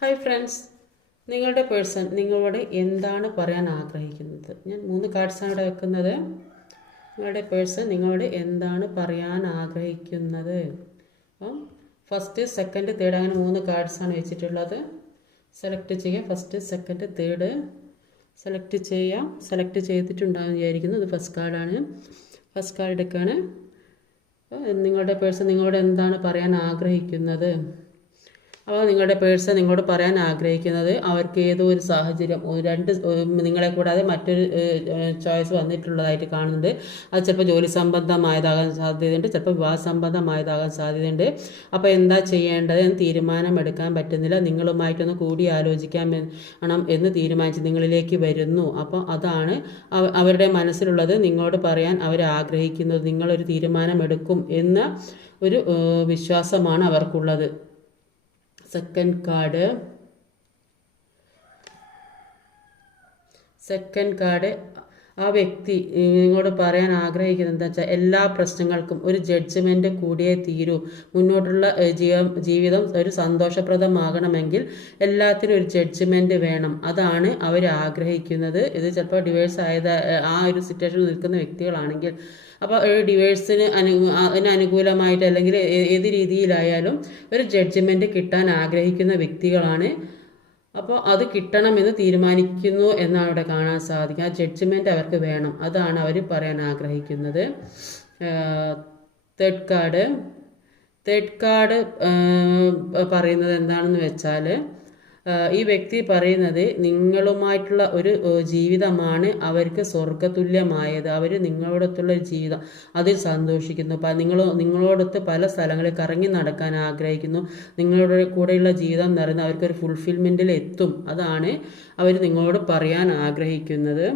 Hi friends, നിങ്ങളുടെ person നിങ്ങളോട് എന്താണ് പറയാൻ ആഗ്രഹിക്കുന്നത്? ഞാൻ 3 കാർഡ്സാണ് ഇവിടെ വെക്കുന്നത്. നിങ്ങളുടെ പേഴ്സൺ നിങ്ങളോട് എന്താണ് പറയാൻ ആഗ്രഹിക്കുന്നത്? അപ്പം ഫസ്റ്റ്, സെക്കൻഡ്, തേർഡ് അങ്ങനെ 3 കാർഡ്സാണ് വെച്ചിട്ടുള്ളത്. സെലക്ട് ചെയ്യുക. ഫസ്റ്റ്, സെക്കൻഡ്, തേർഡ് സെലക്ട് ചെയ്യാം. സെലക്ട് ചെയ്തിട്ടുണ്ടാകുമെന്ന് വിചാരിക്കുന്നു. ഇത് ഫസ്റ്റ് കാർഡാണ്. ഫസ്റ്റ് കാർഡ് എടുക്കുകയാണ്. നിങ്ങളുടെ പേഴ്സൺ നിങ്ങളോട് എന്താണ് പറയാൻ ആഗ്രഹിക്കുന്നത്? അപ്പോൾ നിങ്ങളുടെ പേഴ്സൺ നിങ്ങളോട് പറയാൻ ആഗ്രഹിക്കുന്നത് അവർക്ക് ഏതോ ഒരു സാഹചര്യം നിങ്ങളെ കൂടാതെ മറ്റൊരു ചോയ്സ് വന്നിട്ടുള്ളതായിട്ട് കാണുന്നുണ്ട്. അത് ചിലപ്പോൾ ജോലി സംബന്ധമായതാകാൻ സാധ്യതയുണ്ട്, ചിലപ്പോൾ വിവാഹ സംബന്ധമായതാകാൻ സാധ്യതയുണ്ട്. അപ്പോൾ എന്താ ചെയ്യേണ്ടത് എന്ന് തീരുമാനമെടുക്കാൻ പറ്റുന്നില്ല. നിങ്ങളുമായിട്ടൊന്ന് കൂടി ആലോചിക്കാം എന്ന് തീരുമാനിച്ച് നിങ്ങളിലേക്ക് വരുന്നു. അപ്പോൾ അതാണ് അവരുടെ മനസ്സിലുള്ളത്. നിങ്ങളോട് പറയാൻ അവർ ആഗ്രഹിക്കുന്നത് നിങ്ങളൊരു തീരുമാനമെടുക്കും എന്ന ഒരു വിശ്വാസമാണ് അവർക്കുള്ളത്. സെക്കൻഡ് കാർഡ് ആ വ്യക്തി നിങ്ങളോട് പറയാൻ ആഗ്രഹിക്കുന്നത് എന്താ വെച്ചാൽ എല്ലാ പ്രശ്നങ്ങൾക്കും ഒരു ജഡ്ജ്മെൻറ്റ് കൂടിയേ തീരൂ. മുന്നോട്ടുള്ള ജീവിതം ഒരു സന്തോഷപ്രദമാകണമെങ്കിൽ എല്ലാത്തിനും ഒരു ജഡ്ജ്മെൻറ്റ് വേണം. അതാണ് അവർ ആഗ്രഹിക്കുന്നത്. ഇത് ചിലപ്പോൾ ഡിവേഴ്സ് ആ ഒരു സിറ്റുവേഷനിൽ നിൽക്കുന്ന വ്യക്തികളാണെങ്കിൽ അപ്പോൾ ഡിവേഴ്സിന് അനുകൂലമായിട്ട് അല്ലെങ്കിൽ ഏത് രീതിയിലായാലും ഒരു ജഡ്ജ്മെൻറ്റ് കിട്ടാൻ ആഗ്രഹിക്കുന്ന വ്യക്തികളാണ്. അപ്പോൾ അത് കിട്ടണമെന്ന് തീരുമാനിക്കുന്നു എന്നാണ് ഇവിടെ കാണാൻ സാധിക്കുക. ആ ജഡ്ജ്മെൻറ്റ് അവർക്ക് വേണം. അതാണ് അവർ പറയാൻ ആഗ്രഹിക്കുന്നത്. തേർഡ് കാർഡ് പറയുന്നത് എന്താണെന്ന് വെച്ചാൽ ഈ വ്യക്തി പറയുന്നത് നിങ്ങളുമായിട്ടുള്ള ഒരു ജീവിതമാണ് അവർക്ക് സ്വർഗതുല്യമായത്. അവർ നിങ്ങളോടൊത്തുള്ള ഒരു ജീവിതം അതിൽ സന്തോഷിക്കുന്നു. നിങ്ങളോടൊത്ത് പല സ്ഥലങ്ങളിൽ കറങ്ങി നടക്കാൻ ആഗ്രഹിക്കുന്നു. നിങ്ങളുടെ കൂടെയുള്ള ജീവിതം എന്ന് പറയുന്നത് അവർക്കൊരു ഫുൾഫിൽമെൻറ്റിൽ എത്തും. അതാണ് അവർ നിങ്ങളോട് പറയാൻ ആഗ്രഹിക്കുന്നത്.